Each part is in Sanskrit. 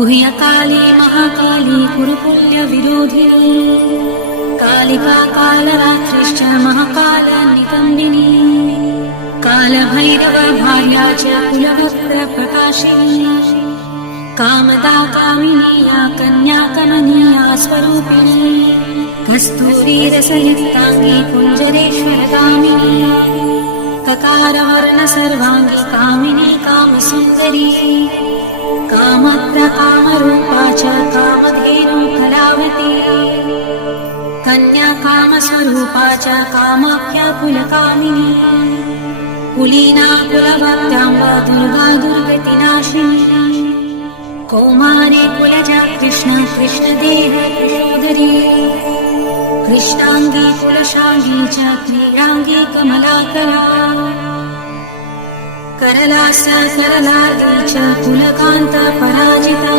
गुह्यकाली महाकाली कुरुपुण्यविरोधिनी कालिका कालरात्रिश्च महाकालनिकन्दिनी कालभैरव भार्या च कुलवक्त्रप्रकाशिनी कामदा कामिनी या कन्या कमनीया स्वरूपिणी कस्तूरीरसयुक्ताङ्गी कुञ्जरेश्वरगामिनी ककारवर्ण सर्वाङ्गी कामिनी कामसुन्दरी कामप्रकामरूपा च कामधेनु कलावती कन्या कामस्वरूपा च कामाख्या कुलकामिनी कुलीना कुलवत्याम्ब दुर्गा दुर्गतिनाशिनी कौमारे कुलजा कृष्ण कृष्णदेह यशोधरी कृष्णांगी कुलशांगी च क्रीडांगी कमलाकरा करलास करलार्दी च कुलकांत पराजिता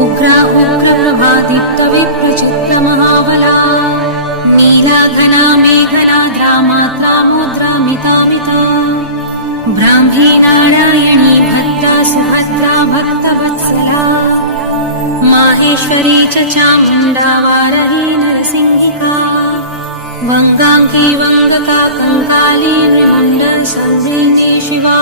उग्रा उग्रप्रभा दीप्तविप्रचित्त महाबला नीला घना मेघना द्रामाद्रामुद्रामितामिता ब्राह्मी नारायणी भद्रा सुभद्रा भक्तवत्सला माहेश्वरी च चामुण्डा वारही नरसिंहिका वङ्गाङ्गी वङ्गका कङ्काली विमण्डन संवेदी शिवा।